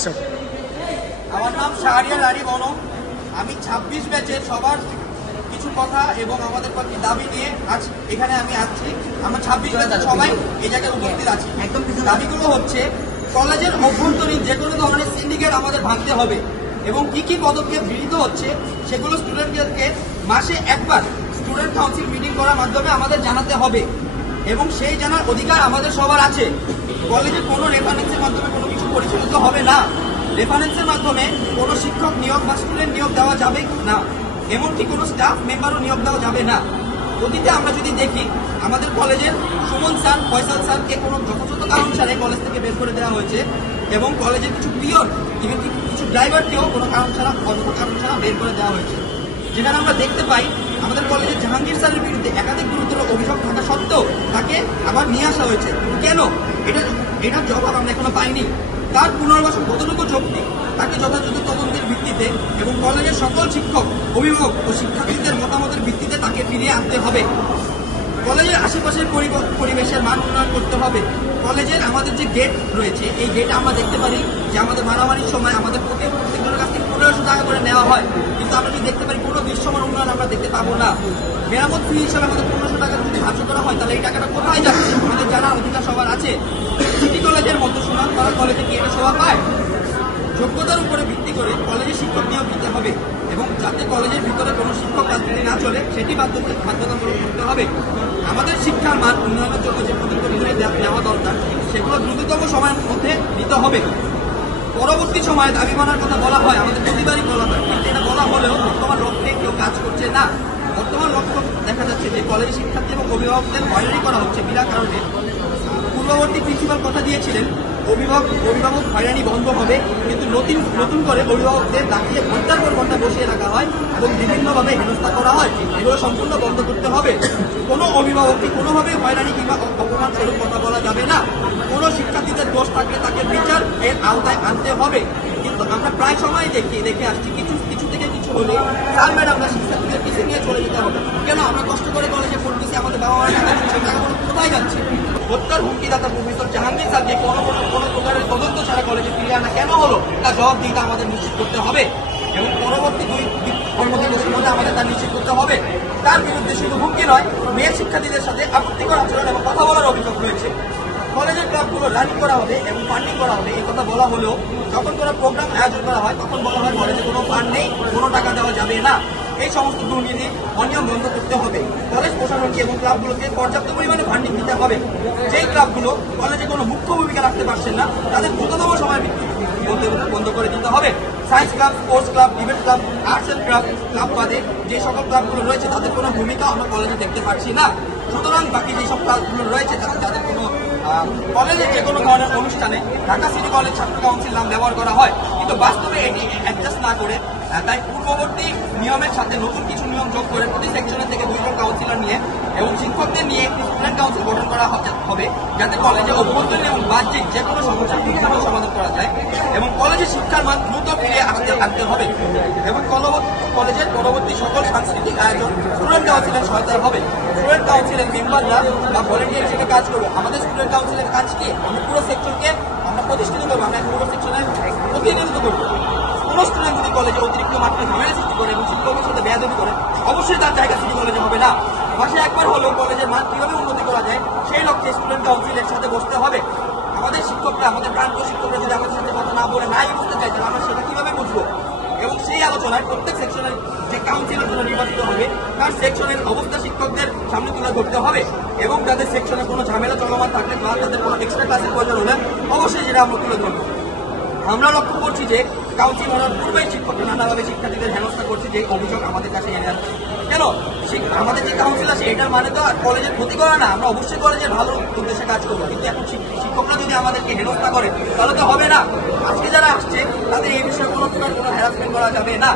Start. আমার নাম শাহরিয়ার রানী বনম। আমি 26 ব্যাচের সবার কিছু কথা এবং আমাদের কয়েকটি দাবি নিয়ে আজ এখানে আমি আছি। আমরা 26 ব্যাচের সবাই এই জায়গায় উপস্থিত আছি। একদম কিছু দাবিগুলো হচ্ছে, কলেজের অভ্যন্তরীণ যে কোনো ধরনের সিন্ডিকেট আমাদের ভাঙতে হবে এবং কি কি পদক্ষেপ গৃহীত হচ্ছে সেগুলো স্টুডেন্টদেরকে মাসে একবার স্টুডেন্ট কাউন্সিল মিটিং করার মাধ্যমে আমাদের জানাতে হবে এবং সেই জানার অধিকার আমাদের সবার আছে। কলেজে কোনো রেফারেন্সের মাধ্যমে কোনো কিছু পরিচালিত হবে না। রেফারেন্সের মাধ্যমে কোনো শিক্ষক নিয়োগ বা স্টুডেন্ট নিয়োগ দেওয়া যাবে না, এমনকি কোনো স্টাফ মেম্বারও নিয়োগ দেওয়া যাবে না। অতীতে আমরা যদি দেখি, আমাদের কলেজের সুমন স্যার, ফয়সাল স্যারকে কোনো যথাযথ কারণ ছাড়াই কলেজ থেকে বের করে দেওয়া হয়েছে এবং কলেজের কিছু পিয়ন, ইভেন কিছু ড্রাইভারকেও কোনো কারণ ছাড়া, অযথা কারণ ছাড়া বের করে দেওয়া হয়েছে। যেখানে আমরা দেখতে পাই আমাদের কলেজের জাহাঙ্গীর স্যারের বিরুদ্ধে একাধিক গুরুতর অভিযোগ থাকা সত্ত্বেও তাকে আবার নিয়ে আসা হয়েছে। কেন? এটার জবাব আমরা এখনো পাইনি। তার পুনর্বাসন কতটুকু যৌক্তিক, তাকে যথাযথ তদন্তের ভিত্তিতে এবং কলেজের সকল শিক্ষক, অভিভাবক ও শিক্ষার্থীদের মতামতের ভিত্তিতে তাকে ফিরিয়ে আনতে হবে। কলেজের আশেপাশের পরিবেশের মান উন্নয়ন করতে হবে। কলেজের আমাদের যে গেট রয়েছে, এই গেটে আমরা দেখতে পারি যে আমাদের মারামারির সময় আমাদের প্রত্যেকজনের কাছ থেকে 1500 টাকা করে নেওয়া হয়, কিন্তু আমরা যদি দেখতে পারি কোনো দৃশ্যমান উন্নয়ন আমরা দেখতে পাবো না। মেরামত ফি হিসাবে আমাদের 1500 টাকা যদি ধার্য করা হয়, তাহলে এই টাকাটা কোথায় যাচ্ছে? আমাদের জানার অধিকার সবার আছে। সিটি কলেজের মতো সুনাম করা কলেজে কি এটা শোভা পায়? যোগ্যতার উপরে ভিত্তি করে কলেজে শিক্ষক নিয়োগ দিতে হবে এবং যাতে কলেজের ভিতরে কোনো শিক্ষক রাজনীতি না চলে সেটি বাধ্যতামূলক করতে হবে। আমাদের শিক্ষার মান উন্নয়নের জন্য যে পদক্ষেপগুলো নেওয়া দরকার সেগুলো দ্রুততম সময়ের মধ্যে নিতে হবে। পরবর্তী সময়ে দাবি মানার কথা বলা হয়, আমাদের প্রতিবারই বলা হয়, কিন্তু এটা বলা হলেও বর্তমান লক্ষ্যে কেউ কাজ করছে না। বর্তমান লক্ষ্য দেখা যাচ্ছে যে কলেজের শিক্ষার্থী এবং অভিভাবকদের হয়রানি করা হচ্ছে বিনা কারণে। পূর্ববর্তী প্রিন্সিপাল কথা দিয়েছিলেন অভিভাবক হয়রানি বন্ধ হবে, কিন্তু নতুন করে অভিভাবকদের ডাকিয়ে ঘন্টার পর ঘন্টা বসিয়ে রাখা হয় এবং বিভিন্নভাবে হেনস্থা করা হয়। এগুলো সম্পূর্ণ বন্ধ করতে হবে। কোনো অভিভাবককে কোনোভাবে হয়রানি কিংবা অপমান স্বরূপ কথা বলা যাবে না। কোনো শিক্ষার্থীদের দোষ থাকলে তাকে বিচার এর আওতায় আনতে হবে। কিন্তু আমরা প্রায় সময় দেখে আসছি কিছু থেকে কিছু হলে স্যার ম্যাডামরা শিক্ষার্থীদের পিছিয়ে নিয়ে চলে যেতে হবে। কেন? আমরা কষ্ট করে কলেজে পড়তেছি, আমাদের বাবা মারা টাকা দিচ্ছে, টাকাগুলো কোথায় যাচ্ছে? হত্যার হুমকিদাতা প্রফেসর জাহাঙ্গীর স্যারকে কোনো প্রকারের তদন্ত ছাড়া কলেজে ফিরিয়ে আনা কেন হলো, তার জবাবদিহিতা আমাদের নিশ্চিত করতে হবে এবং পরবর্তী 2 কর্মদিবসের মধ্যে আমাদের তা নিশ্চিত করতে হবে। তার বিরুদ্ধে শুধু হুমকি নয়, মেয়ে শিক্ষার্থীদের সাথে আপত্তিকর আচরণ এবং কথা বলার অভিযোগ রয়েছে। কলেজের ক্লাবগুলো রানিং করা হবে এবং ফান্ডিং করা হবে, এই কথা বলা হলেও যখন কোনো প্রোগ্রাম আয়োজন করা হয় তখন বলা হয় কলেজে কোনো ফান্ড নেই, কোনো টাকা দেওয়া যাবে না। এই সমস্ত দুর্নীতি অনিয়ম বন্ধ করতে হবে। কলেজ প্রশাসনকে এবং ক্লাবগুলোকে পর্যাপ্ত পরিমাণে ফান্ডিং দিতে হবে। যেই ক্লাবগুলো কলেজে কোনো মুখ্য ভূমিকা রাখতে পারছেন না, তাদের দ্রুততম সময় বন্ধ করে দিতে হবে। Science club, sports club, debate club, arts and club বাদে যে সকল ক্লাবগুলো রয়েছে তাদের কোনো ভূমিকা আমরা কলেজে দেখতে পাচ্ছি না। সুতরাং বাকি যেসব ক্লাবগুলো রয়েছে যাদের কোনো কলেজের যে কোনো ধরনের অনুষ্ঠানে ঢাকা সিটি কলেজ ছাত্র কাউন্সিল নাম ব্যবহার করা হয়, কিন্তু বাস্তবে এটি অ্যাডজাস্ট না করে তাই পূর্ববর্তী নিয়মের সাথে নতুন কিছু নিয়ম যোগ করে প্রতি সেকশনের থেকে 2 জন কাউন্সিলর নিয়ে এবং শিক্ষকদের নিয়ে একটি স্টুডেন্ট কাউন্সিল গঠন করা হবে, যাতে কলেজে অভ্যন্তরীণ এবং বাহ্যিক যে কোনো সমস্যা দ্রুতভাবে সমাধান করা যায় এবং কলেজের শিক্ষার মান দ্রুত ফিরিয়ে আনতে হবে এবং কলেজের পরবর্তী সকল সাংস্কৃতিক আয়োজন স্টুডেন্ট কাউন্সিলের সহায়তা হবে। স্টুডেন্ট কাউন্সিলের মেম্বাররা বা ভলেন্টিয়ার হিসেবে কাজ করবো। আমাদের স্টুডেন্ট কাউন্সিলের কাজ কি? আমরা পুরো সেকশনকে আমরা প্রতিষ্ঠিত করবো, আমরা পুরো সেকশনের প্রতিনিধিত্ব করবো। কোনো স্টুডেন্ট যদি কলেজে অতিরিক্ত মাত্রায় ঝামেলা সৃষ্টি করে এবং শিক্ষকের সাথে বেয়াদবি করে, অবশ্যই তার জায়গা সিটি কলেজে হবে না। মাসে একবার হলেও কলেজের মান কীভাবে উন্নতি করা যায় সেই লক্ষ্যে স্টুডেন্ট কাউন্সিলের সাথে বসতে হবে। আমাদের শিক্ষকরা, আমাদের প্রান্তীয় শিক্ষকরা যদি আমাদের সাথে কথা না বলে নাই বুঝতে চাই, তাহলে আমরা সেটা কীভাবে বুঝবো? এবং সেই আলোচনায় প্রত্যেক সেকশনের যে কাউন্সিলর জন্য নির্বাচিত হবে তার সেকশনের অবস্থা শিক্ষকদের সামনে তুলে ধরতে হবে এবং তাদের সেকশনে কোনো ঝামেলা চলমান থাকলে বা তাদের কোনো এক্সট্রা ক্লাসের প্রয়োজন হলে অবশ্যই সেটা আমরা তুলে ধরবো। আমরা লক্ষ্য করছি যে কাউন্সিল হওয়ার পূর্বেই শিক্ষকরা নানাভাবে শিক্ষার্থীদের হেনস্থা করছে, যে অভিযোগ আমাদের কাছে এনে আসছে। কেন? আমাদের যে কাউন্সিল আছে এটার মানে তো কলেজের ক্ষতি করা না, আমরা অবশ্যই কলেজের ভালো উদ্দেশ্যে কাজ করবো, কিন্তু এখন শিক্ষকরা যদি আমাদেরকে হেনস্থা করে তাহলে তো হবে না। আজকে যারা আসছে তাদের এই বিষয়ে কোনো প্রকার কোনো হ্যারাসমেন্ট করা যাবে না।